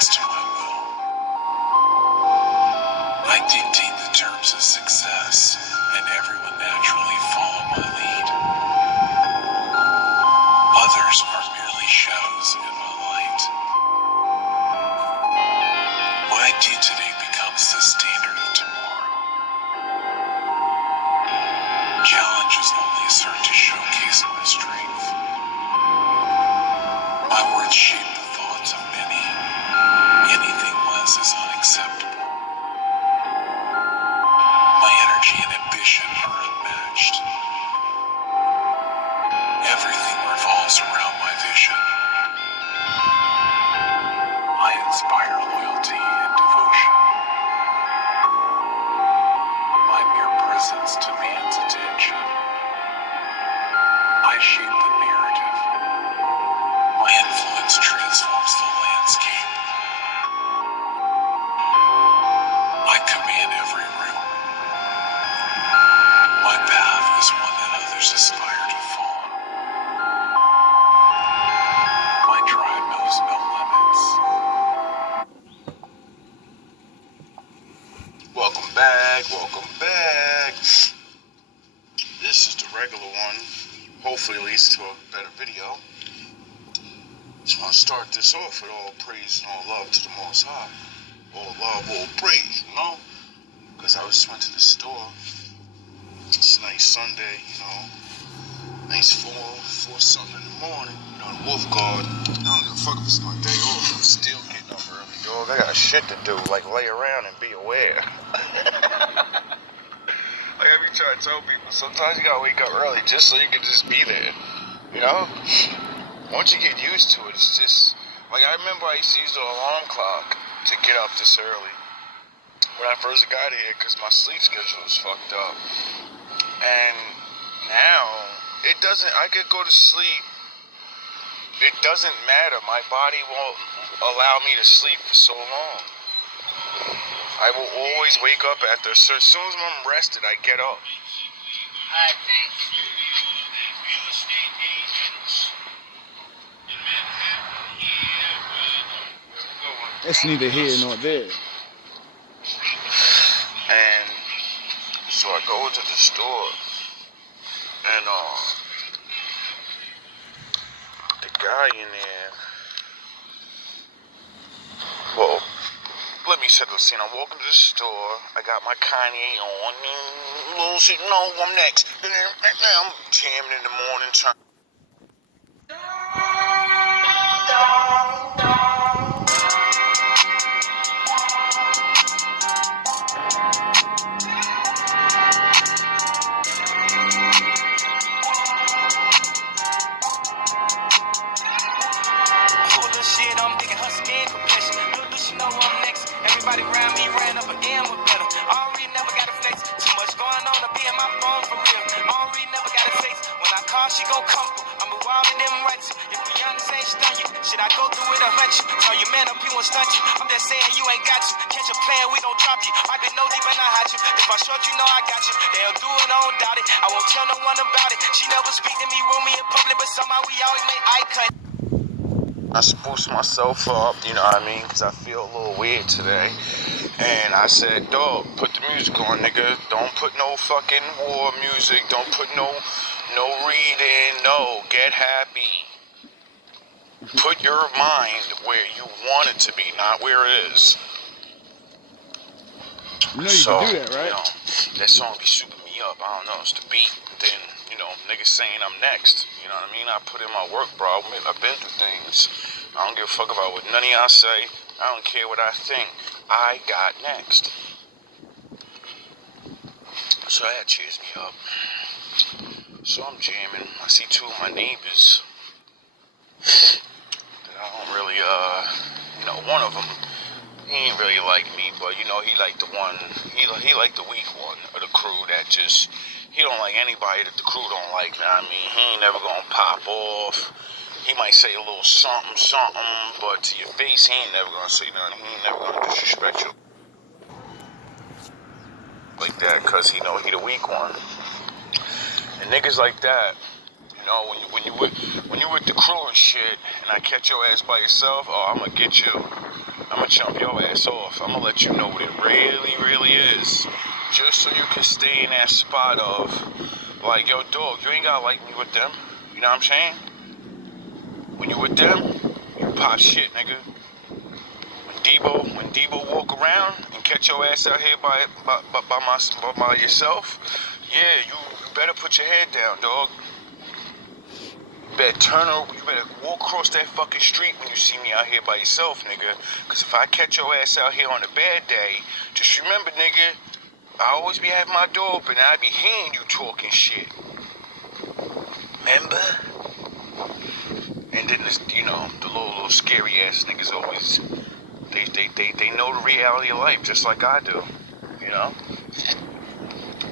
against who I will. I dictate the terms of success, and everyone naturally follow my lead. Others are merely shadows in my light. What I do today becomes the standard of tomorrow. Challenges only serve to showcase my strength. My words shape the thoughts of many. Anything less is unacceptable. My energy and ambition are unmatched. Everything revolves around my vision. I inspire loyalty and devotion. My mere presence demands attention. I shape the narrative. My influence transforms the landscape. I command every room. My path is one that others aspire to follow. My drive knows no limits. Welcome back, welcome back. This is the regular one. Hopefully it leads to a better video. Just want to start this off with all praise and all love to the Most High. All love, all praise, you know? Because I just went to the store. It's a nice Sunday, you know. Nice 4 something in the morning. You know, the Wolfgod. I don't give a fuck if it's my day off. I'm still getting up early, dog. I got shit to do, like lay around and be aware. Like I be trying to tell people, sometimes you gotta wake up early just so you can just be there. You know? Once you get used to it, it's just... Like, I remember I used to use the alarm clock to get up this early when I first got here, because my sleep schedule was fucked up. And now, it doesn't... I could go to sleep. It doesn't matter. My body won't allow me to sleep for so long. I will always wake up after... So as soon as I'm rested, I get up. I think real estate agents in Manhattan here. It's neither here nor there. And so I go into the store, and the guy in there, well, let me set the scene. I'm walking to the store, I got my Kanye on, little shit, no, I'm next. And then I'm jamming in the morning time. Everybody around me ran up again with better. Already never got a flex. Too much going on to be in my phone for real. Already never got a face. When I call, she gon' come through. I'm a wild and them rights. If we honest, ain't stun you. Should I go through it or hunt you? Tell your man up, you won't stunt you. I'm just saying you ain't got you. Catch a player, we don't drop you. I been no deep and I hide you. If I short you, know I got you. They'll do it, I don't doubt it. I won't tell no one about it. She never speak to me, roll me in public, but somehow we always make eye contact. I spruce myself up, you know what I mean, because I feel a little weird today. And I said, dog, put the music on, nigga. Don't put no fucking war music. Don't put no reading. No, get happy. Put your mind where you want it to be, not where it is. You know you can do that, right? You know, that song be souping me up. I don't know, it's the beat. Then, you know, niggas saying I'm next. You know what I mean? I put in my work, bro. I've been through things. I don't give a fuck about what none of y'all say. I don't care what I think. I got next. So that cheers me up. So I'm jamming. I see two of my neighbors that I don't really, you know, one of them, he ain't really like me, but, you know, he like the one, he like the weak one of the crew that just, he don't like anybody that the crew don't like, you know what I mean? He ain't never gonna pop off. He might say a little something, but to your face, he ain't never gonna say nothing. He ain't never gonna disrespect you like that, cause he know he the weak one. And niggas like that, you know, when you with the crew and shit, and I catch your ass by yourself, oh, I'm gonna get you. I'm gonna chump your ass off. I'm gonna let you know what it really, really is. Just so you can stay in that spot of, like, yo, dog, you ain't gotta like me with them. You know what I'm saying? When you with them, you pop shit, nigga. When Debo walk around and catch your ass out here by yourself, yeah, you better put your head down, dog. You better turn over, you better walk across that fucking street when you see me out here by yourself, nigga. Cause if I catch your ass out here on a bad day, just remember, nigga, I always be having my door open and I be hearing you talking shit. Remember? And then this, you know, the little scary ass niggas always, they know the reality of life just like I do, you know?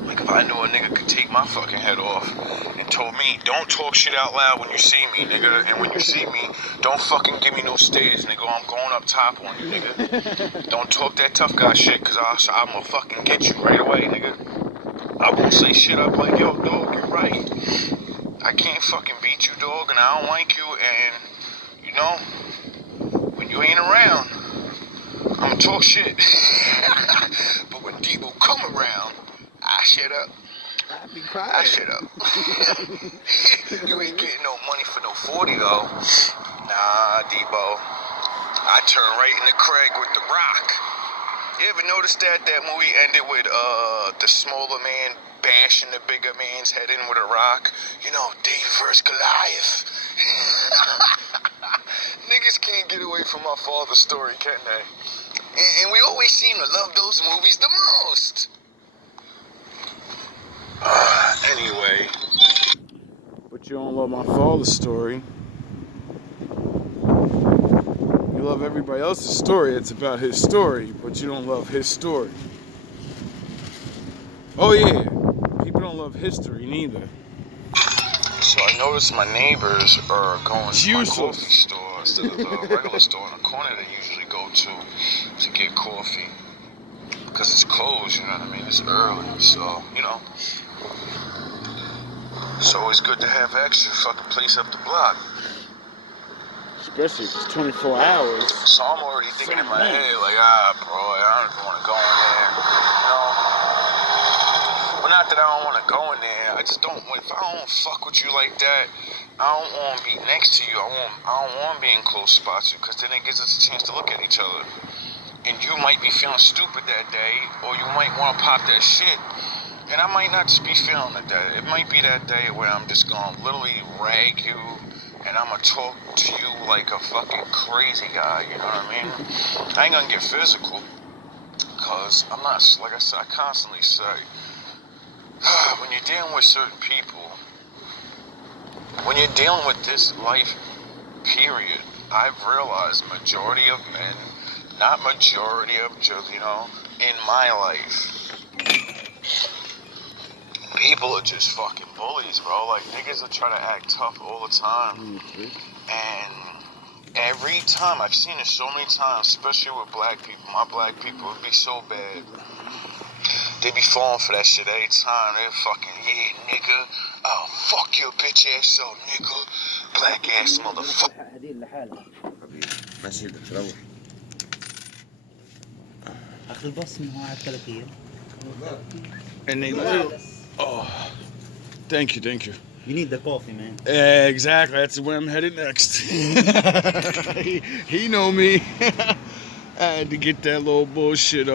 Like if I knew a nigga could take my fucking head off and told me, don't talk shit out loud when you see me, nigga, and when you see me, don't fucking give me no stares, nigga, I'm going up top on you, nigga. Don't talk that tough guy shit, cause I'm gonna fucking get you right away, nigga. I won't say shit up like, yo, dog, you're right. I can't fucking beat you, dog, and I don't like you, and, you know, when you ain't around, I'ma talk shit. But when Debo come around, I shut up. I'd be crying. I shut up. You ain't getting no money for no 40 though. Nah, Debo. I turn right in the Craig with the rock. You ever notice that movie ended with the smaller man bashing the bigger man's head in with a rock? You know, David versus Goliath. Niggas can't get away from my father's story, can they? And we always seem to love those movies the most. Anyway. But you don't love my father's story. You love everybody else's story. It's about his story, but you don't love his story. Oh yeah, people don't love history neither. So I noticed my neighbors are going to my Useless. coffee store instead of the regular store in the corner they usually go to get coffee. Because it's closed, you know what I mean? It's early, so, you know. It's always good to have extra fucking place up the block. Especially if it's 24 hours. So I'm already thinking in my head, like, bro, I don't even want to go in there, you know? Well, not that I don't want to go in there, I just don't, if I don't fuck with you like that, I don't want to be next to you, I don't want to be in close spots with you, because then it gives us a chance to look at each other. And you might be feeling stupid that day, or you might want to pop that shit. And I might not just be feeling it that. It might be that day where I'm just going to literally rag you, and I'm going to talk to you like a fucking crazy guy, you know what I mean? I ain't going to get physical, because I'm not, like I said, I constantly say, when you're dealing with certain people, when you're dealing with this life, period, I've realized majority of men, not majority of, you know, in my life, people are just fucking bullies, bro. Like, niggas are trying to act tough all the time. And every time, I've seen it so many times, especially with black people. My black people, it'd be so bad. They be falling for that shit every time. They're fucking, yeah, nigga. Oh, fuck your bitch ass up, nigga. Black ass motherfucker. And they live. Oh, thank you. You need the coffee, man. Exactly. That's where I'm headed next. he know me. I had to get that little bullshit.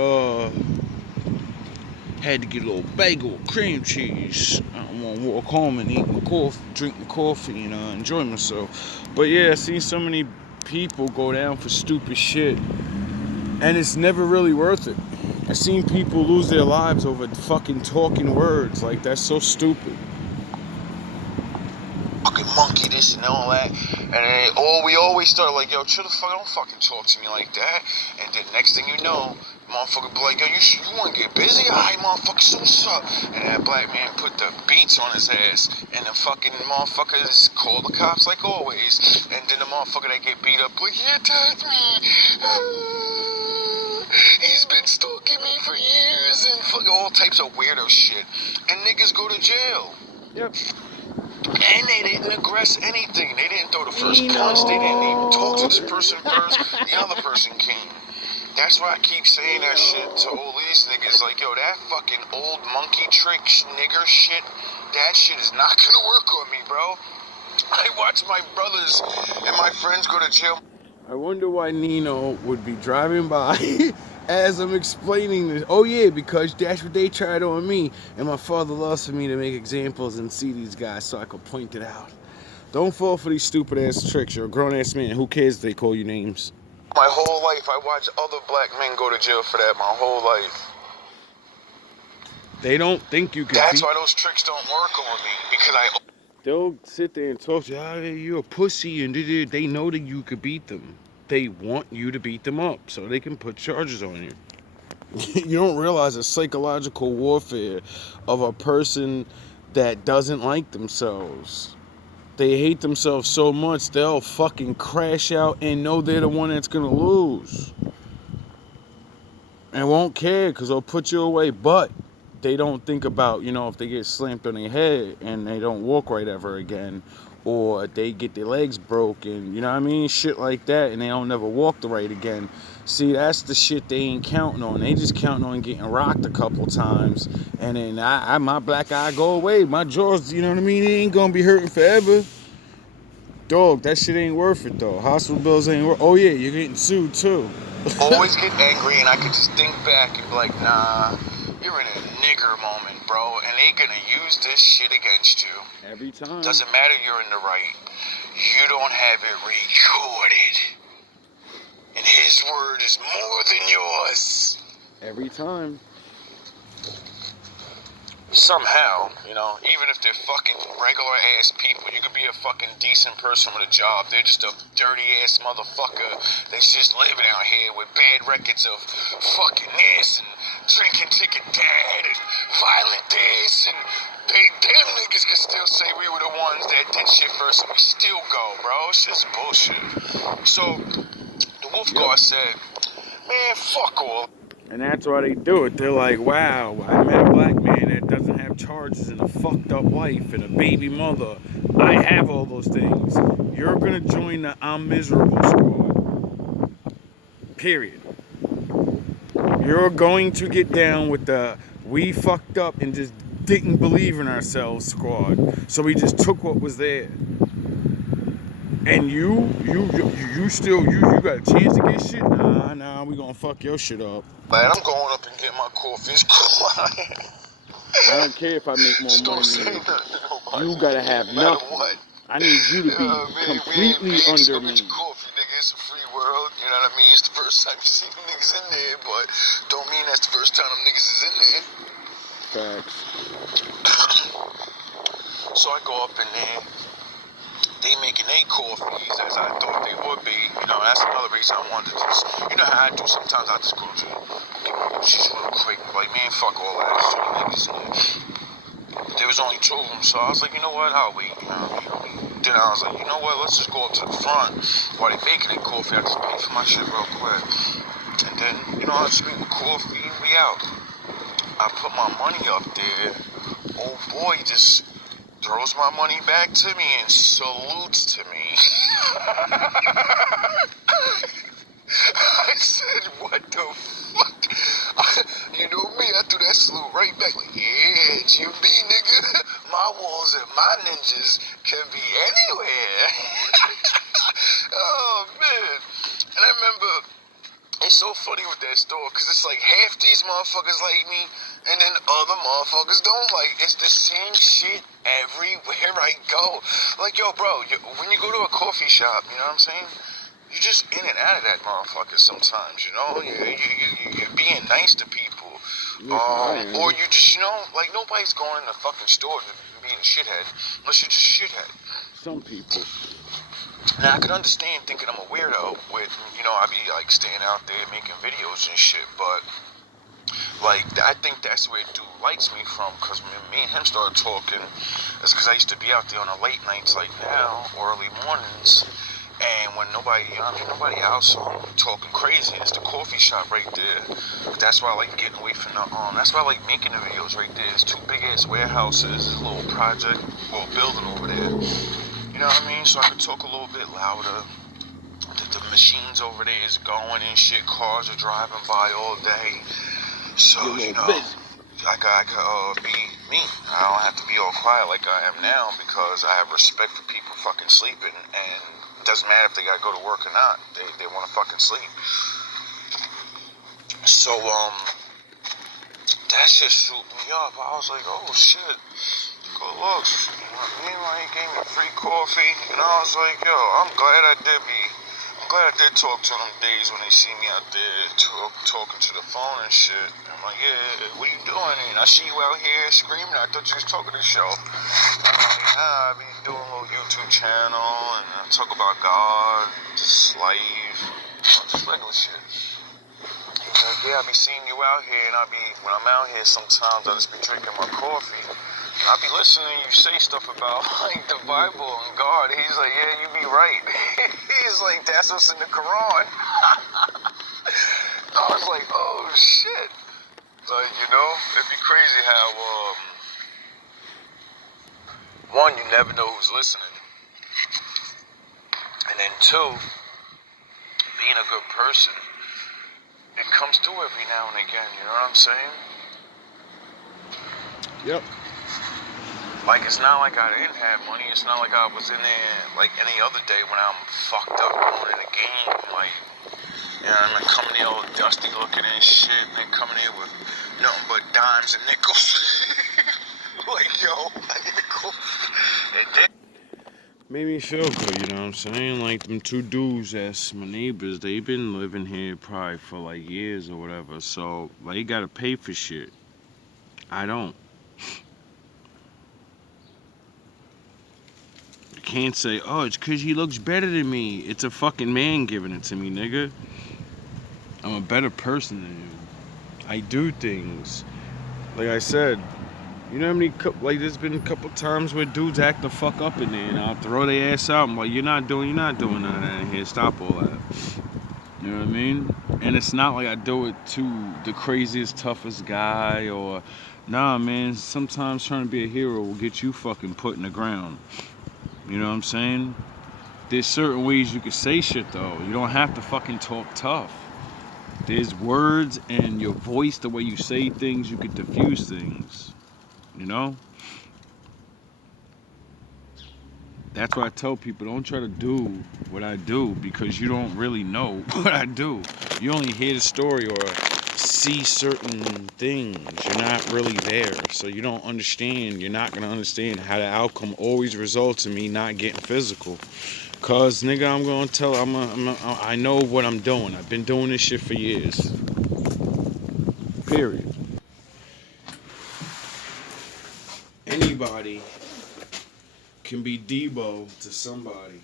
Had to get a little bagel, cream cheese. I want to walk home and eat my coffee, drink my coffee, you know, enjoy myself. But yeah, I seen so many people go down for stupid shit, and it's never really worth it. I've seen people lose their lives over fucking talking words. Like, that's so stupid. Fucking monkey this and all that. And then, we always start like, yo, chill the fuck, don't fucking talk to me like that. And then next thing you know, motherfucker be like, yo, you want to get busy? Alright, motherfucker, so what's up? And that black man put the beats on his ass. And the fucking motherfuckers call the cops like always. And then the motherfucker that get beat up, like, he attacked me. He's been stalking me for years. And fucking all types of weirdo shit. And niggas go to jail. Yep. And they didn't aggress anything. They didn't throw the first punch. They didn't even talk to this person first. The other person came. That's why I keep saying that shit to all these niggas. Like, yo, that fucking old monkey trick nigger shit, that shit is not gonna work on me, bro. I watch my brothers and my friends go to jail. I wonder why Nino would be driving by as I'm explaining this. Oh yeah, because that's what they tried on me. And my father loves for me to make examples and see these guys so I could point it out. Don't fall for these stupid ass tricks. You're a grown ass man. Who cares if they call you names? My whole life, I watched other black men go to jail for that my whole life. They don't think you can That's why those tricks don't work on me, because they'll sit there and talk to you, oh, you're a pussy, and they know that you could beat them. They want you to beat them up so they can put charges on you. You don't realize the psychological warfare of a person that doesn't like themselves. They hate themselves so much, they'll fucking crash out and know they're the one that's gonna lose. And won't care because they'll put you away. But they don't think about, if they get slammed on their head and they don't walk right ever again, or they get their legs broken, shit like that, and they don't never walk the right again. See, that's the shit they ain't counting on. They just counting on getting rocked a couple times, and then my black eye go away. My jaws, they ain't gonna be hurting forever. Dog, that shit ain't worth it though. Hospital bills ain't worth. Oh yeah, you're getting sued too. always get angry, and I could just think back and be like, nah, you're in a nigger moment, bro, and they gonna use this shit against you. Every time. Doesn't matter you're in the right. You don't have it recorded. And his word is more than yours. Every time. Somehow, even if they're fucking regular ass people, you could be a fucking decent person with a job. They're just a dirty ass motherfucker that's just living out here with bad records of fucking this and drinking ticket dad and violent this, and them niggas could still say we were the ones that did shit first and we still go, bro. It's just bullshit. So the Wolfgod said, man, fuck all. And that's why they do it. They're like, wow, I met a black man that doesn't have charges and a fucked up wife and a baby mother. I have all those things. You're going to join the I'm miserable squad. Period. You're going to get down with the we fucked up and just didn't believe in ourselves squad. So we just took what was there. And you got a chance to get shit? Nah, we gonna fuck your shit up. Man, I'm going up and getting my coffees. I don't care if I make more money than you. You gotta have nothing. What. I need you to be completely under me. Coffee, nigga. It's a free world. You know what I mean? It's the first time you see them niggas in there, but don't mean that's the first time them niggas is in there. Facts. So I go up in there. They making their coffees as I thought they would be. That's another reason I wanted to just, how I do sometimes. I just go to get my shit real quick. Like, man, fuck all that. So niggas in there. There was only two of them, so I was like, you know what, I'll wait. Then I was like, you know what, let's just go up to the front while they making their coffee. I just pay for my shit real quick. And then, I just make my coffee and we out. I put my money up there. Old boy just throws my money back to me and salutes to me. I said, what the fuck? You know me, I threw that salute right back. Like, yeah, GMB, nigga. My walls and my ninjas can be anywhere. Oh, man. And I remember, it's so funny with that store, because it's like half these motherfuckers like me, and then other motherfuckers don't like. It's the same shit everywhere I go. Like, yo, bro, when you go to a coffee shop, you know what I'm saying? You're just in and out of that motherfucker sometimes, You're being nice to people. Or you just, like nobody's going in the fucking store to being a shithead, unless you're just shithead. Some people. Now, I could understand thinking I'm a weirdo with, I be, like, staying out there making videos and shit, but, like, I think that's where dude likes me from, because when me and him started talking, it's because I used to be out there on the late nights like now, early mornings, and when nobody else, so I'm talking crazy, it's the coffee shop right there. That's why I like getting away from the, that's why I like making the videos right there. It's two big-ass warehouses, a little project, building over there. You know what I mean? So I could talk a little bit louder. The machines over there is going and shit. Cars are driving by all day. So, you know, I could be me. I don't have to be all quiet like I am now because I have respect for people fucking sleeping, and it doesn't matter if they gotta go to work or not. They want to fucking sleep. So, that shit shoot me up. I was like, oh shit, good looks. You know what I mean? Like, he gave me free coffee, and I was like, yo, I'm glad I did talk to them days when they see me out there talking to the phone and shit. I'm like, yeah, what are you doing? And I see you out here screaming. I thought you was talking to the show. I'm like, nah, I be doing a little YouTube channel, and I talk about God, just life, you know, just regular shit. He's like, yeah, I be seeing you out here, and when I'm out here, sometimes I just be drinking my coffee. I be listening to you say stuff about, like, the Bible and God. He's like, yeah, you be right. He's like, that's what's in the Quran. I was like, oh, shit. Like, you know, it'd be crazy how, one, you never know who's listening. And then two, being a good person, it comes through every now and again, you know what I'm saying? Yep. Like, it's not like I didn't have money. It's not like I was in there like any other day when I'm fucked up going in the game. Like, you know, I'm coming there all dusty looking and shit, and then coming here with nothing but dimes and nickels. Like, yo, I need a coffee. And then Made me feel good, you know what I'm saying? Like, them two dudes that's my neighbors, they been living here probably for like years or whatever, so like, they gotta pay for shit. I don't. You can't say, oh, it's cause he looks better than me. It's a fucking man giving it to me, nigga. I'm a better person than you. I do things. Like I said, you know how many, like, there's been a couple times where dudes act the fuck up in there, and I'll throw their ass out. I'm like, you're not doing none of that in here. Stop all that. You know what I mean? And it's not like I do it to the craziest, toughest guy, or, nah, man, sometimes trying to be a hero will get you fucking put in the ground. You know what I'm saying? There's certain ways you can say shit, though. You don't have to fucking talk tough. There's words and your voice, the way you say things, you can diffuse things. You know? That's why I tell people, don't try to do what I do, because you don't really know what I do. You only hear the story or see certain things. You're not really there, so you don't understand. You're not gonna understand how the outcome always results in me not getting physical. Cause nigga, I'm gonna tell. I know what I'm doing. I've been doing this shit for years. Period. Anybody can be Debo to somebody,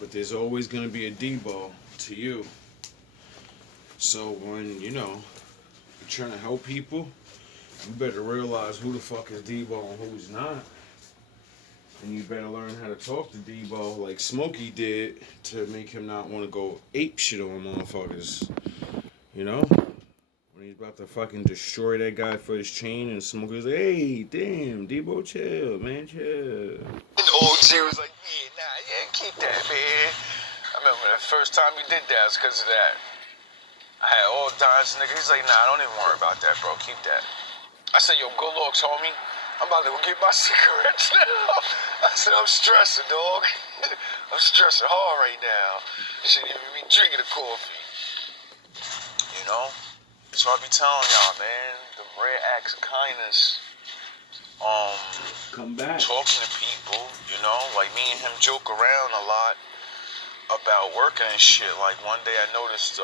but there's always gonna be a Debo to you. So when, you know, you're trying to help people, you better realize who the fuck is Debo and who's not. And you better learn how to talk to Debo like Smokey did to make him not want to go ape shit on motherfuckers. You know? When he's about to fucking destroy that guy for his chain, and Smokey's like, hey, damn, Debo, chill, man, chill. and OG was like, yeah, keep that, man. I remember the first time he did that was because of that. I had all dimes, nigga. He's like, nah, don't even worry about that, bro. Keep that. I said, yo, good looks, homie. I'm about to go get my cigarettes now. I said, I'm stressing, dog. I'm stressing hard right now. Shouldn't even be drinking the coffee. You know? So I be telling y'all, man, the rare acts of kindness. Come back. Talking to people, you know? Like, me and him joke around a lot about working and shit. Like, one day I noticed,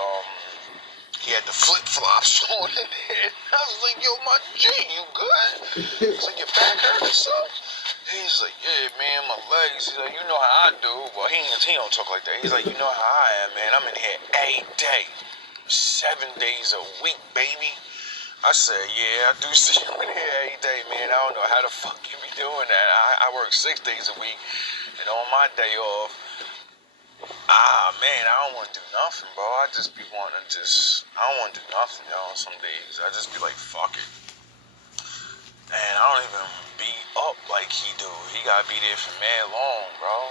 he had the flip-flops on in there. I was like, yo, my G, you good? He's like, your back hurt or something? He's like, yeah, man, my legs. He's like, you know how I do. Well, he don't talk like that. He's like, you know how I am, man. I'm in here every day. 7 days a week, baby. I said, yeah, I do see you in here every day, man. I don't know how the fuck you be doing that. I work 6 days a week, and on my day off, man, I don't want to do nothing, bro. I just be wanting to I don't want to do nothing, y'all, some days. I just be like, fuck it. And I don't even be up like he do. He gotta be there for mad long, bro.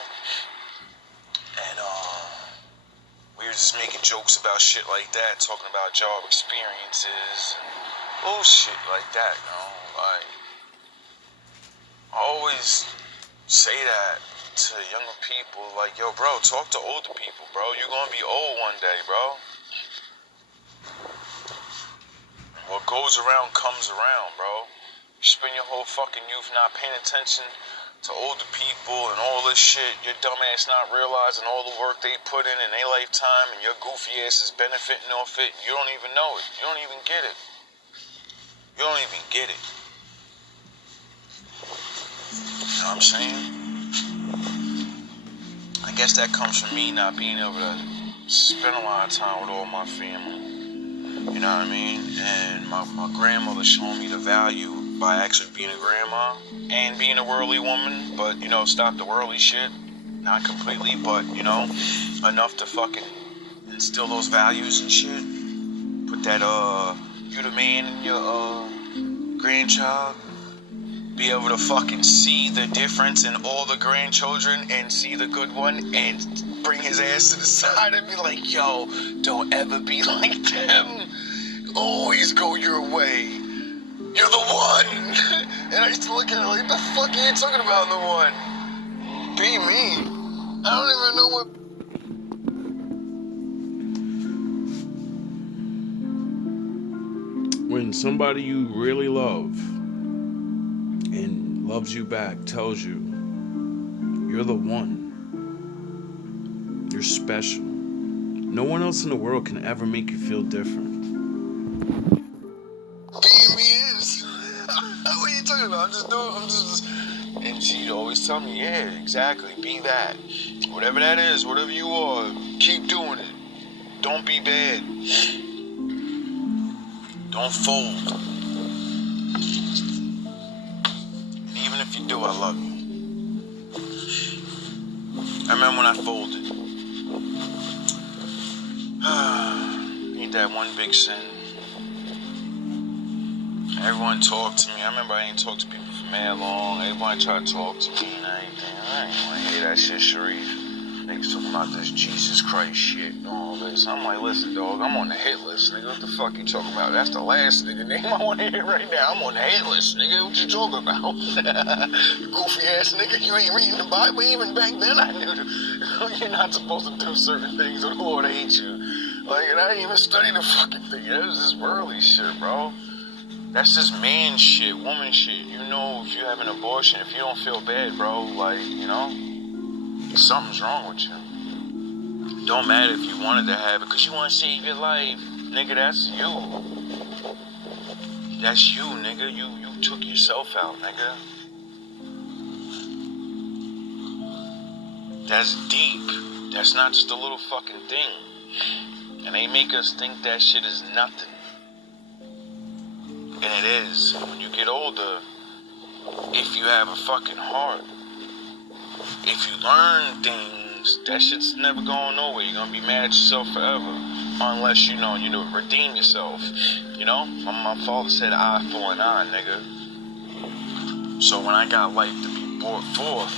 And, We were just making jokes about shit like that, talking about job experiences and bullshit like that, you know? Like, I always say that to younger people, like, yo, bro, talk to older people, bro. You're gonna be old one day, bro. What goes around comes around, bro. You spend your whole fucking youth not paying attention to older people and all this shit. Your dumb ass not realizing all the work they put in their lifetime, and your goofy ass is benefiting off it. You don't even know it. You don't even get it. You don't even get it. You know what I'm saying? I guess that comes from me not being able to spend a lot of time with all my family. You know what I mean? And my grandmother showing me the value by actually being a grandma and being a worldly woman, but, you know, stop the worldly shit. Not completely, but, you know, enough to fucking instill those values and shit. Put that, you the man in your, grandchild. Be able to fucking see the difference in all the grandchildren and see the good one and bring his ass to the side and be like, yo, don't ever be like them. Always go your way. You're the one. And I used to look at her like, the fuck are you talking about, the one? Be me. I don't even know what. When somebody you really love and loves you back tells you you're the one, you're special, no one else in the world can ever make you feel different. Being me is. What are you talking about? I'm just. And she'd always tell me, yeah, exactly, be that. Whatever that is, whatever you are, keep doing it. Don't be bad. Don't fold. And even if you do, I love you. I remember when I folded. Ain't that one big sin? Everyone talked to me. I remember I ain't talked to people for mad long. Everybody tried to talk to me and everything. I ain't want to hear that shit, Sharif. Niggas talking about this Jesus Christ shit and all this. I'm like, listen, dog, I'm on the hit list, nigga. What the fuck you talking about? That's the last nigga name I want to hear right now. I'm on the hit list, nigga. What you talking about? Goofy ass nigga, you ain't reading the Bible. Even back then I knew you're not supposed to do certain things or the Lord hates you. Like, and I didn't even study the fucking thing. That was just worldly shit, bro. That's just man shit, woman shit. You know, if you have an abortion, if you don't feel bad, bro, like, you know, something's wrong with you. Don't matter if you wanted to have it because you want to save your life. Nigga, that's you. That's you, nigga. You took yourself out, nigga. That's deep. That's not just a little fucking thing. And they make us think that shit is nothing. And it is. When you get older, if you have a fucking heart, if you learn things, that shit's never going nowhere. You're gonna be mad at yourself forever. Unless, you know, redeem yourself. You know? My father said eye for an eye, nigga. So when I got life to be brought forth,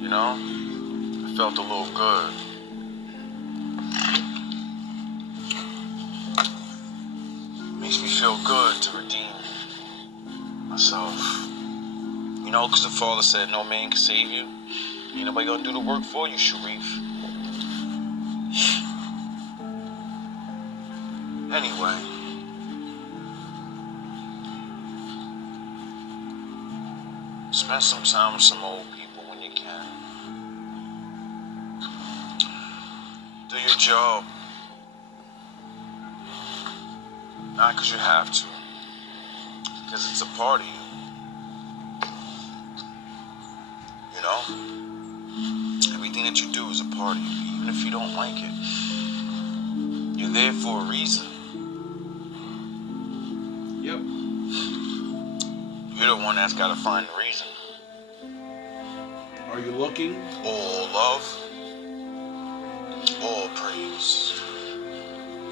you know, I felt a little good. Makes me feel good to redeem myself. You know, because the Father said no man can save you. Ain't nobody gonna do the work for you, Sharif. Anyway. Spend some time with some old people when you can. Do your job. Not because you have to. Because it's a part of you. You know? Everything that you do is a part of you, even if you don't like it. You're there for a reason. Yep. You're the one that's got to find the reason. Are you looking? All love, all praise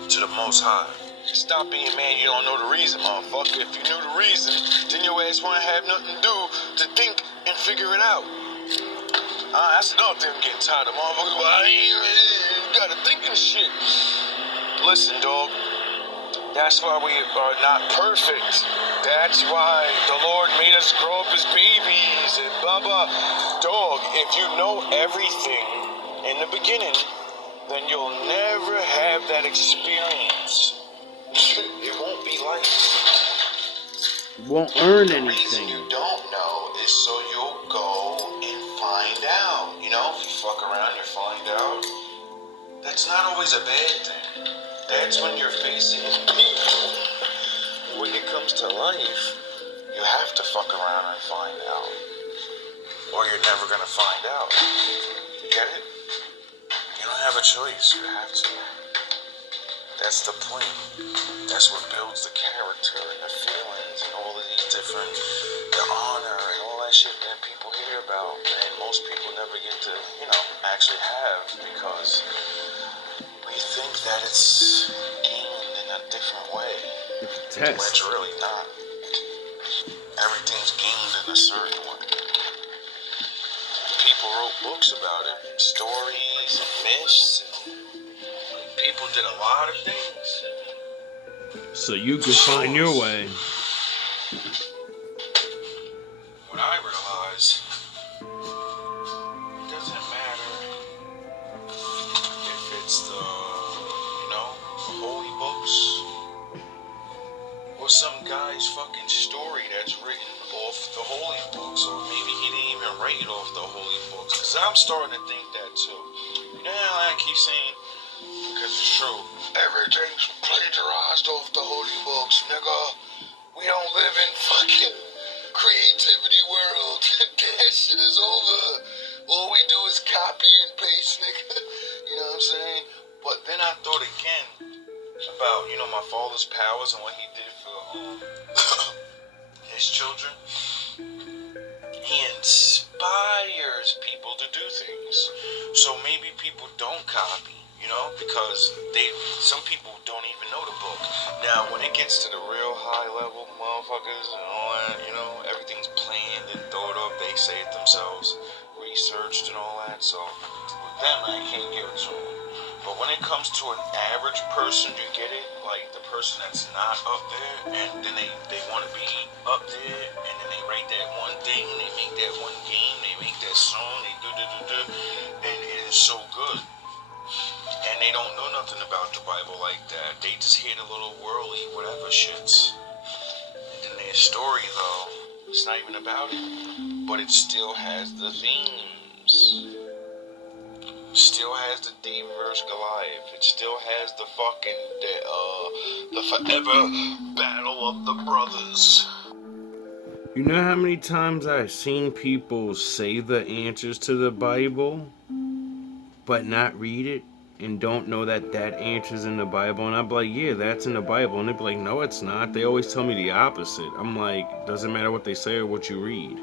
to the Most High. Stop being mad you don't know the reason, motherfucker. If you knew the reason, then your ass wouldn't have nothing to do to think and figure it out. That's another thing I'm getting tired of, motherfuckers. Well, you gotta think of shit. Listen, dog. That's why we are not perfect. That's why the Lord made us grow up as babies and blah blah. Dog, if you know everything in the beginning, then you'll never have that experience. It won't be life. Won't earn The reason anything. you don't know is so you'll go and find out. You know, if you fuck around, you find out. That's not always a bad thing. That's when you're facing people. When it comes to life, you have to fuck around and find out. Or you're never gonna find out. Get it? You don't have a choice. You have to. That's the point. That's what builds the character and the feelings and all of these different, the honor and all that shit that people hear about. And most people never get to, actually have because we think that it's gained in a different way. It's a When test. it's really not. Everything's gained in a certain way. People wrote books about it, stories and myths. And people did a lot of things. So you can find your way. What I realize, it doesn't matter if it's the holy books or some guy's fucking story that's written off the holy books, or maybe he didn't even write it off the holy books. Because I'm starting to think that too. I keep saying, because it's true, everything's plagiarized off the holy books, nigga. We don't live in fucking creativity world. That shit is over. All we do is copy and paste, nigga. You know what I'm saying? But then I thought again about, my father's powers and what he did for his children. He inspires people to do things. So maybe people don't copy, because some people don't even know the book. Now, when it gets to the real high level motherfuckers and all that, everything's planned and thought of, they say it themselves, researched and all that, so with them I can't give it to them. But when it comes to an average person, you get it? Like the person that's not up there, and then they want to be up there, and then they write that one thing, they make that one game, they make that song, they do, and it is so good. And they don't know nothing about the Bible like that. They just hear the little whirly whatever shits. And then their story, though, it's not even about it, but it still has the themes. Still has the David versus Goliath. It still has the fucking the forever battle of the brothers. You know how many times I've seen people say the answers to the Bible, but not read it, and don't know that answer's in the Bible, and I'm like, yeah, that's in the Bible, and they'd be like, no, it's not. They always tell me the opposite. I'm like, doesn't matter what they say or what you read.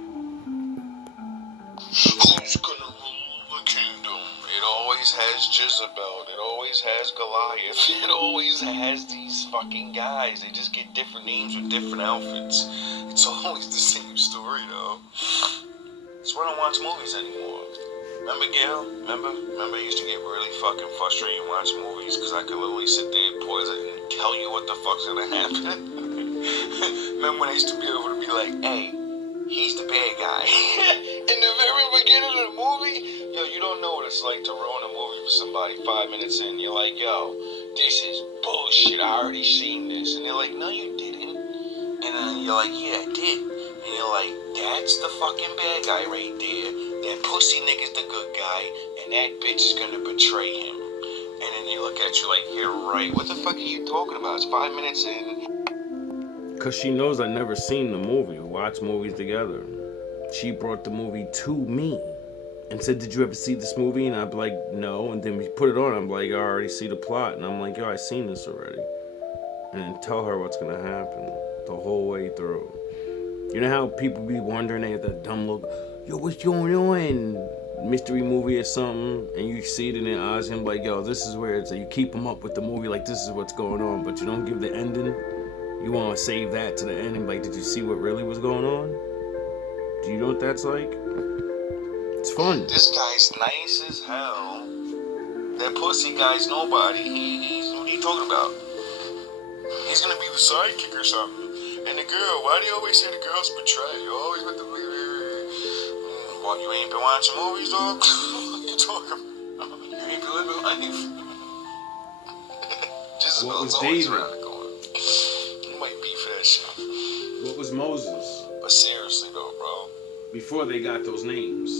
Who's gonna rule the kingdom? It always has Jezebel. It always has Goliath. It always has these fucking guys. They just get different names with different outfits. It's always the same story, though. That's why I don't watch movies anymore. Remember, Gail? Remember I used to get really fucking frustrated and watch movies because I could literally sit there and pause it and tell you what the fuck's gonna happen. Remember when I used to be able to be like, hey, he's the bad guy. In the very beginning of the movie, you don't know what it's like to ruin a movie for somebody 5 minutes in. You're like, yo, this is bullshit. I already seen this. And they're like, no, you didn't. And then you're like, yeah, I did. And you're like, that's the fucking bad guy right there. That pussy nigga's the good guy. And that bitch is gonna betray him. And then they look at you like, you're right. What the fuck are you talking about? It's 5 minutes in. Because she knows I've never seen the movie or watched movies together. She brought the movie to me and said, did you ever see this movie? And I'd be like, no. And then we put it on. I'm like, I already see the plot. And I'm like, yo, I seen this already. And then tell her what's going to happen the whole way through. You know how people be wondering, they have that dumb look, yo, what's going on? Mystery movie or something, and you see it in their eyes, and I'm like, yo, this is where it's at. You keep them up with the movie like this is what's going on, but you don't give the ending. You want to save that to the end and like, did you see what really was going on? Do you know what that's like? It's fun. This guy's nice as hell. That pussy guy's nobody. He's what are you talking about? He's gonna be the sidekick or something. And the girl, why do you always say the girl's betrayed? You always with the well, you ain't been watching movies, dog? What you talking about? You ain't been living life. What was Jezebel's always David? around the corner. You might beef that shit. What was Moses? But seriously though, bro. Before they got those names.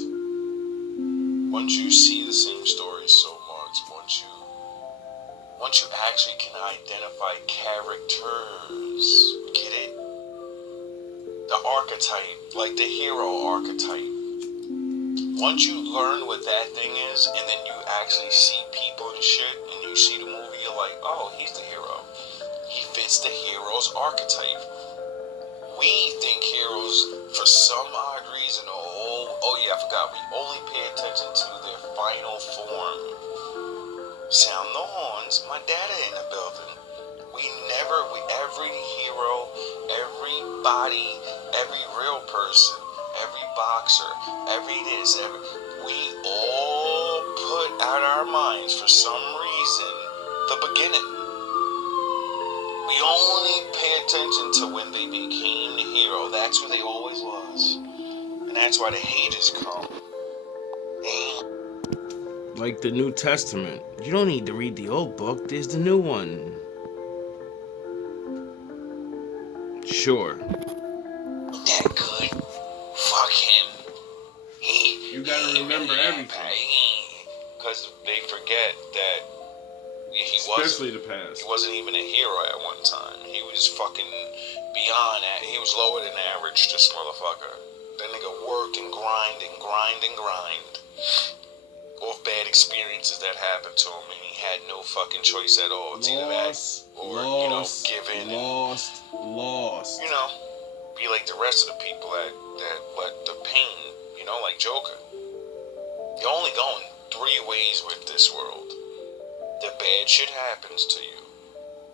Once you see the same story so much, once you actually can identify characters, get it? The archetype, like the hero archetype. Once you learn what that thing is, and then you actually see people and shit, and you see the movie, you're like, oh, he's the hero. He fits the hero's archetype. We think heroes, for some odd reason, oh yeah, I forgot, we only pay attention to their final form. Sound the horns, my dada in the building. Every hero, everybody, every real person, every boxer, every this, we all put out our minds for some reason the beginning. We only pay attention to when they became the hero. That's who they always was. And that's why the haters come. Like the New Testament. You don't need to read the old book. There's the new one. Sure. That good. Fuck him. You gotta remember everything. Because they forget that Especially the past. he wasn't even a hero at one time. He was fucking beyond that. He was lower than average, this motherfucker. That nigga worked and grind and grind and grind. Off bad experiences that happened to him, and he had no fucking choice at all. It's either that or, give in lost. You know, be like the rest of the people that let the pain, like Joker. You're only going 3 ways with this world. The bad shit happens to you,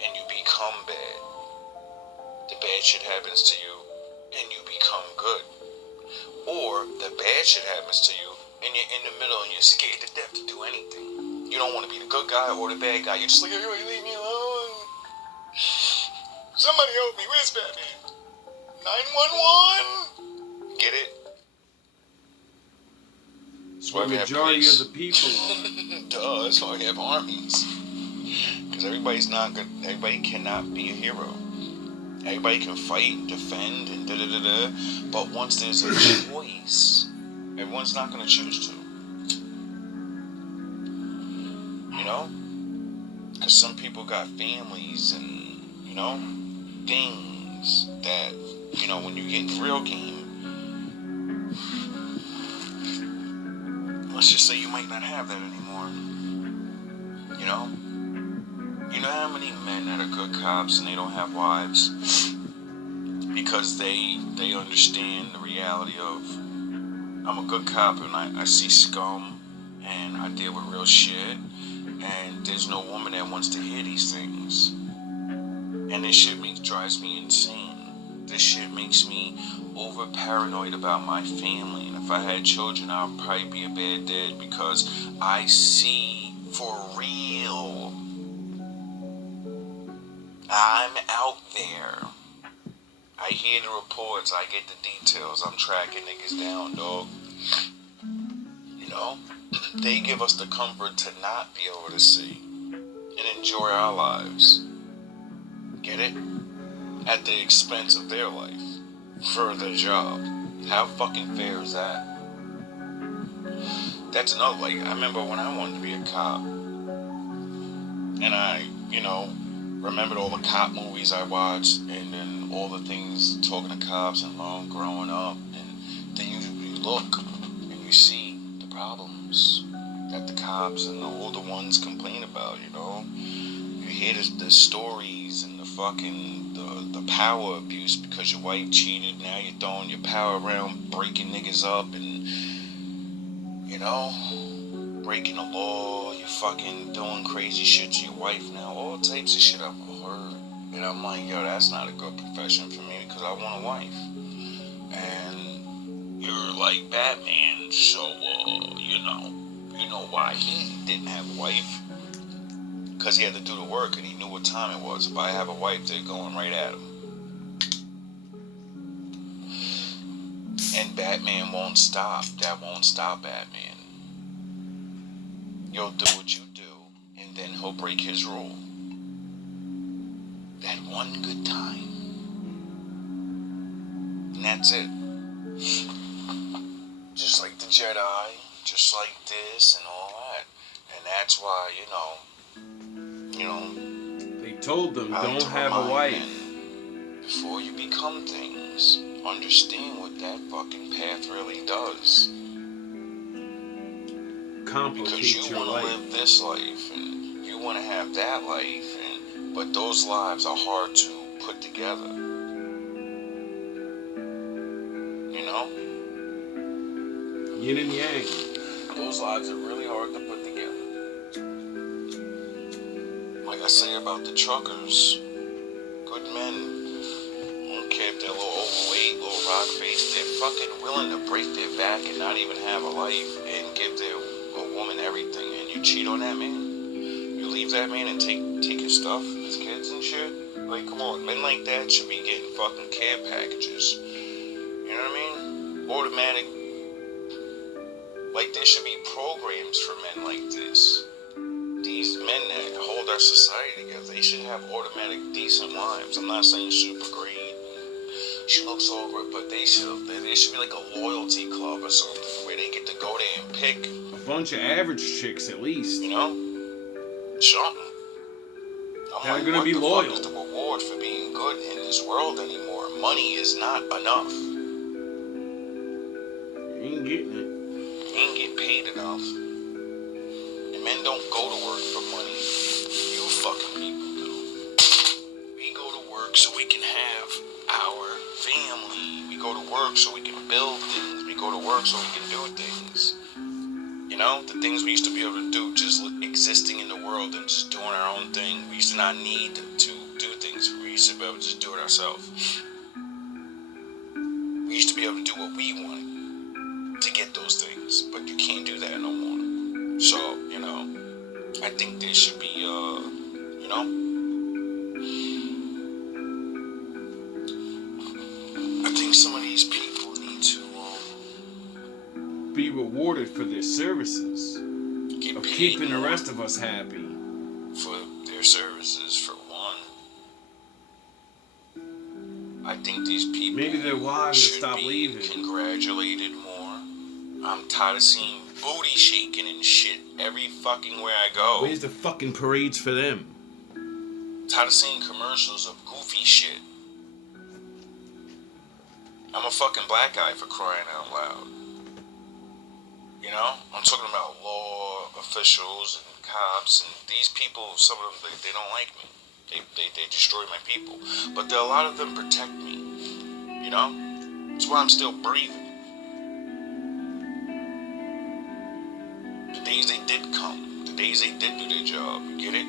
and you become bad. The bad shit happens to you, and you become good. Or the bad shit happens to you, and you're in the middle, and you're scared to death to do anything. You don't want to be the good guy or the bad guy. You're just like, leave me alone. Somebody help me. Where's Batman? 911. Get it? That's why The we have majority police. of the people are. Duh, that's why we have armies. Because everybody's not good. Everybody cannot be a hero. Everybody can fight, defend, and da-da-da-da. But once there's a choice, everyone's not going to choose to. Because some people got families and, things that, when you get in the real game, let's just say you might not have that anymore. You know how many men that are good cops and they don't have wives? Because they understand the reality of, I'm a good cop and I see scum and I deal with real shit, and there's no woman that wants to hear these things. And this shit drives me insane. This shit makes me over paranoid about my family. And if I had children, I would probably be a bad dad, because I see for real. I'm out there. I hear the reports. I get the details. I'm tracking niggas down, dog. They give us the comfort to not be able to see and enjoy our lives. Get it? At the expense of their life. For their job. How fucking fair is that? That's another, I remember when I wanted to be a cop. And I, remembered all the cop movies I watched, and then all the things talking to cops and growing up. And then you look and you see the problems that the cops and the older ones complain about, You hear the stories and the fucking, the power abuse because your wife cheated. Now you're throwing your power around, breaking niggas up and, breaking the law. You're fucking doing crazy shit to your wife now. All types of shit I've heard. And I'm like, yo, that's not a good profession for me, because I want a wife. And you're like Batman. So, you know why he didn't have a wife? Because he had to do the work and he knew what time it was. If I have a wife, they're going right at him. And Batman won't stop. That won't stop Batman. You'll do what you do, and then he'll break his rule. That one good time. And that's it. Just like the Jedi, just like this and all that. And that's why, They told them, I like don't to have a remind wife. men, before you become things, understand what that fucking path really does. Because Complicate you your want to life. live this life, and you want to have that life, but those lives are hard to put together. You know? Yin and yang. Those lives are really hard to put together. Like I say about the truckers, good men, I don't care if they're a little overweight, a little rock faced, they're fucking willing to break their back and not even have a life and give a woman everything. And you cheat on that man, you leave that man and take his stuff, his kids and shit. Like, come on, men like that should be getting fucking care packages. You know what I mean? Automatic. Like, there should be programs for men like this. These men that hold our society together, they should have automatic, decent wives. I'm not saying super great. She looks over it, but there should be like a loyalty club or something where they get to go there and pick. A bunch of average chicks at least. You know? Something. I'm They're like, gonna what be the loyal. fuck is the reward for being good in this world anymore? Money is not enough. You ain't getting it. You ain't getting paid enough. And men don't go to work for money. You fucking people do. We go to work so we can have our family. We go to work so we can build things. We go to work so we can do things. You know, the things we used to be able to do just existing in the world and just doing our own thing. We used to not need to do things. We used to be able to just do it ourselves. We used to be able to do what we wanted to get those things. But you can't do that no more. So, I think there should be, I think some of these people need to Be rewarded for their services. get Of paid keeping the more rest of us happy. for their services, for one. I think these people Maybe their wives will should stop be leaving. congratulated more. I'm tired of seeing booty shaking and shit every fucking where I go. Where's the fucking parades for them? Tired of seeing commercials of goofy shit. I'm a fucking black guy for crying out loud. You know? I'm talking about law officials and cops and these people, some of them, they don't like me. They destroy my people. But there are a lot of them protect me. You know? That's why I'm still breathing. The days they did come. The days they did do their job. You get it?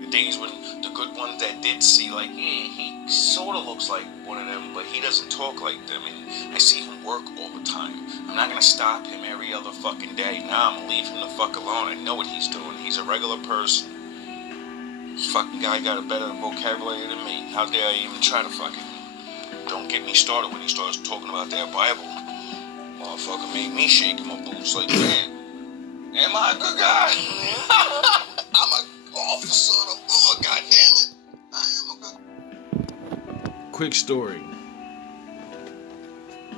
The days when the good ones that did see, like, yeah, he sort of looks like one of them, but he doesn't talk like them. And I see him work all the time. I'm not going to stop him every other fucking day. Nah, I'm going to leave him the fuck alone. I know what he's doing. He's a regular person. This fucking guy got a better vocabulary than me. How dare I even try to fucking... Don't get me started when he starts talking about that Bible. Motherfucker made me shake in my boots like, man, am I a good guy? I'm an officer of the law, goddammit. I am a good... Quick story.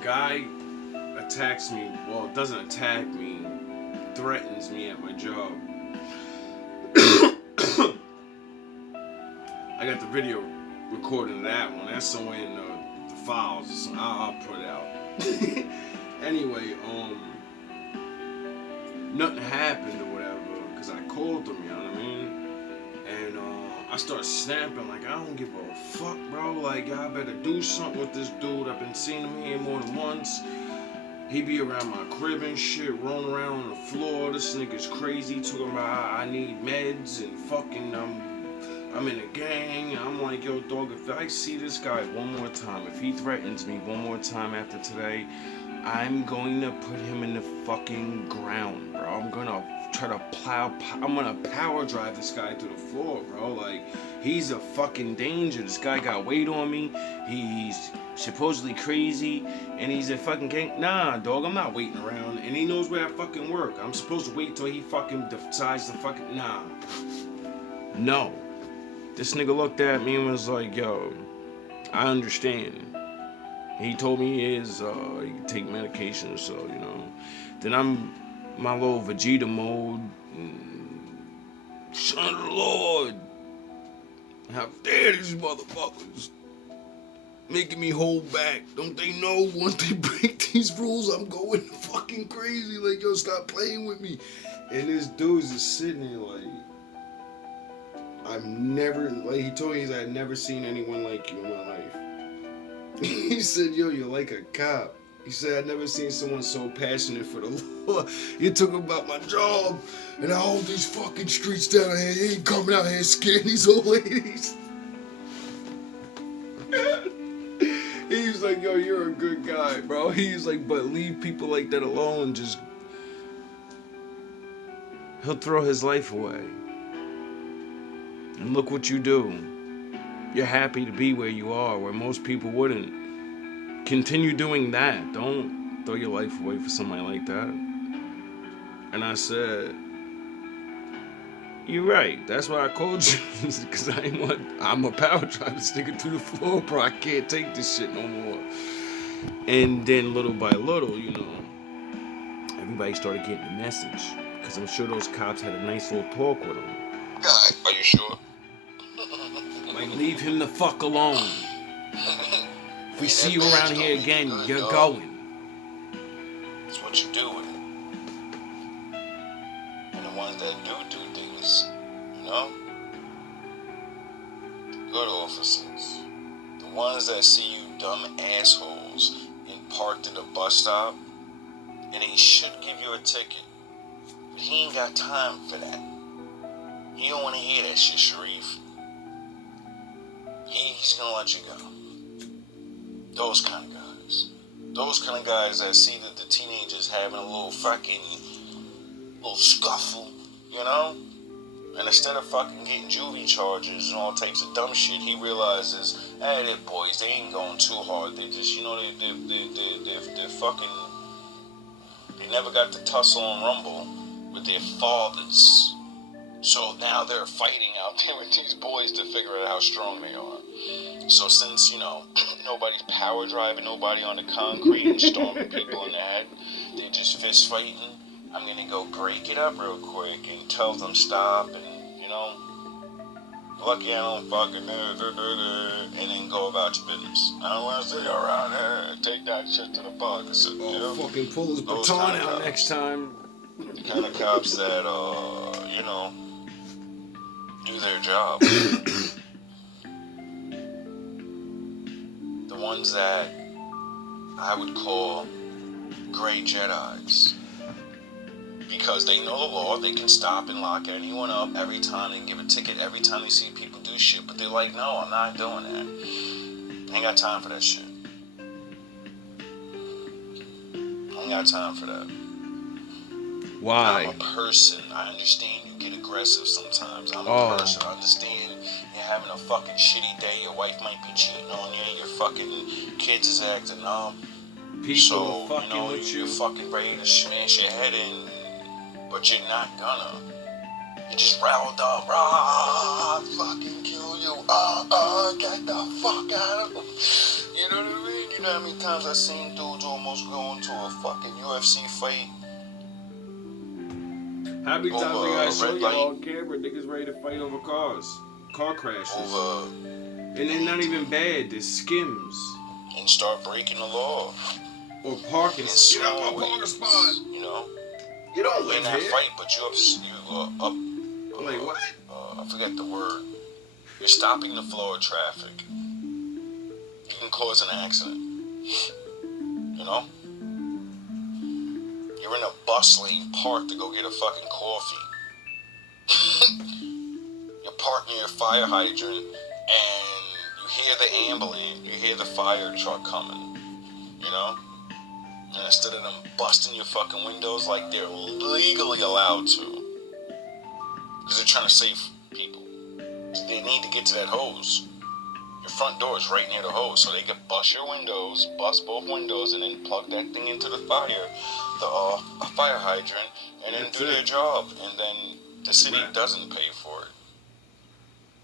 Guy attacks me, well, doesn't attack me, threatens me at my job. I got the video recording of that one. That's somewhere in the files. Or something. I'll put it out. Anyway, nothing happened or whatever, because I called them, you know what I mean? And I start snapping like, I don't give a fuck, bro. Like, y'all better do something with this dude. I've been seeing him here more than once. He be around my crib and shit, rolling around on the floor. This nigga's crazy, talking about how I need meds and fucking I'm in a gang. I'm like, yo, dog, if I see this guy one more time, if he threatens me one more time after today, I'm going to put him in the fucking ground, bro. I'm gonna try to I'm gonna power drive this guy to the floor, bro. Like, he's a fucking danger. This guy got weight on me. He's supposedly crazy, and he's a fucking gang. Nah, dog, I'm not waiting around. And he knows where I fucking work. I'm supposed to wait till he fucking decides to fucking. Nah. No. This nigga looked at me and was like, yo, I understand. He told me he can take medication, so, you know. Then I'm my little Vegeta mode. Son of the Lord. How dare these motherfuckers making me hold back? Don't they know once they break these rules, I'm going fucking crazy? Like, yo, stop playing with me. And this dude's just sitting there like, he told me, he's like, I've never seen anyone like you in my life. He said, yo, you're like a cop. He said, I've never seen someone so passionate for the law. You talk about my job, and I hold these fucking streets down here. You ain't coming out here scaring these old ladies. He was like, yo, you're a good guy, bro. He's like, but leave people like that alone. Just, he'll throw his life away. And look what you do. You're happy to be where you are, where most people wouldn't. Continue doing that. Don't throw your life away for somebody like that. And I said, you're right. That's why I called you. Because I'm a power driver sticking to the floor, bro. I can't take this shit no more. And then little by little, you know, everybody started getting the message. Because I'm sure those cops had a nice little talk with him. Are you sure? Like, leave him the fuck alone. If we see you around here again, you're going. That's what you're doing. And the ones that do things, you know? Good officers. The ones that see you dumb assholes and parked in the bus stop, and he should give you a ticket. But he ain't got time for that. He don't want to hear that shit, Sharif. He's gonna let you go. Those kind of guys. Those kind of guys that see that the teenager's having a little scuffle, you know? And instead of fucking getting juvie charges and all types of dumb shit, he realizes, hey, they're boys, they ain't going too hard. They just, you know, they're fucking, they never got to tussle and rumble with their fathers. So now they're fighting out there with these boys to figure out how strong they are. So since, you know, nobody's power driving nobody on the concrete and storming people in the head, they're just fist fighting, I'm gonna go break it up real quick and tell them stop and, you know, lucky I don't fucking and then go about your business. I don't want to see you around here and take that shit to the park. So, you know, fucking pull his baton out next time. The kind of cops that, you know, do their job. The ones that I would call gray Jedis. Because they know the law, they can stop and lock anyone up every time, they can give a ticket every time they see people do shit, but they're like, no, I'm not doing that. I ain't got time for that shit. I ain't got time for that. Why? I'm a person. I understand you get aggressive sometimes. I'm a person. I understand you're having a fucking shitty day. Your wife might be cheating on you. Your fucking kids is acting up. People so, are fucking you know, with you're you. fucking ready to smash your head in, but you're not gonna. You just riled up. I'll fucking kill you. Get the fuck out of him. You know what I mean? You know how many times I've seen dudes almost go into a fucking UFC fight? How many times I gotta show y'all on camera niggas ready to fight over cars? Car crashes. And they're not even bad, they're skims. And start breaking the law. Or parking. Get out my parking spot. You know? You don't live in that here. fight, but you up. Like what? I forget the word. You're stopping the flow of traffic. You can cause an accident. You know? You're in a bus lane parked to go get a fucking coffee. You're parked near a fire hydrant and you hear the ambulance, you hear the fire truck coming. You know? And instead of them busting your fucking windows like they're legally allowed to, because they're trying to save people. They need to get to that hose. Your front door is right near the hose, so they can bust your windows, bust both windows, and then plug that thing into the fire hydrant, and then do their job. And then the city doesn't pay for it.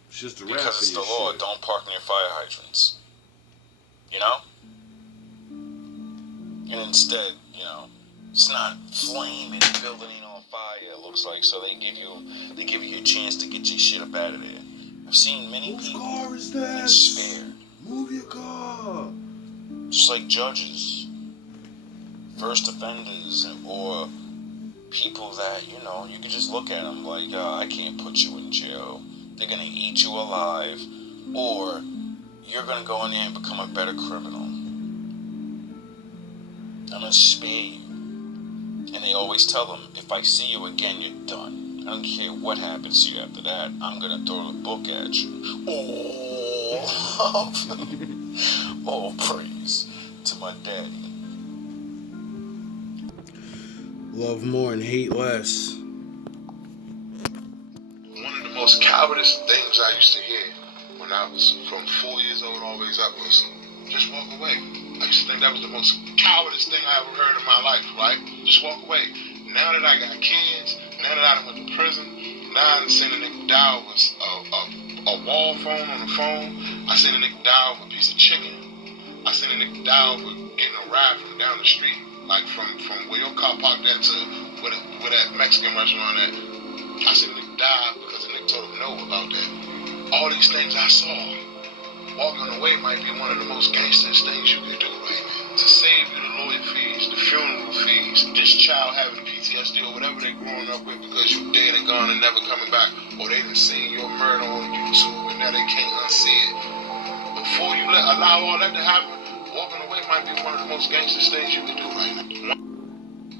It's just a because it's the law. Shit. Don't park near fire hydrants. You know? And instead, you know, it's not flaming, the building ain't on fire, it looks like, so they give you a chance to get your shit up out of there. I've seen many people car is that? get spared. Move your car. Just like judges, first offenders, or people that, you know, you can just look at them like, I can't put you in jail. They're gonna eat you alive, or you're gonna go in there and become a better criminal. I'm gonna spare you. And they always tell them, if I see you again, you're done. I don't care what happens to you after that. I'm gonna throw the book at you. Oh, all praise to my daddy. Love more and hate less. One of the most cowardice things I used to hear when I was from 4 years old always up was, just walk away. I used to think that was the most cowardice thing I ever heard in my life, right? Just walk away. Now that I got kids, now that I went to prison, now I seen a nigga die with a wall phone on the phone. I seen a nigga die with a piece of chicken. I seen a nigga die with getting a ride from down the street, like from where your car parked at to where that Mexican restaurant at. I seen a nigga die because the nigga told him no about that. All these things I saw. Walking away might be one of the most gangsters things you could do right now. To save you the lawyer fees, the funeral fees, this child having PTSD or whatever they're growing up with because you dead and gone and never coming back, or they done seen your murder on YouTube and now they can't unsee it. Before you allow all that to happen, walking away might be one of the most gangsters things you could do right now.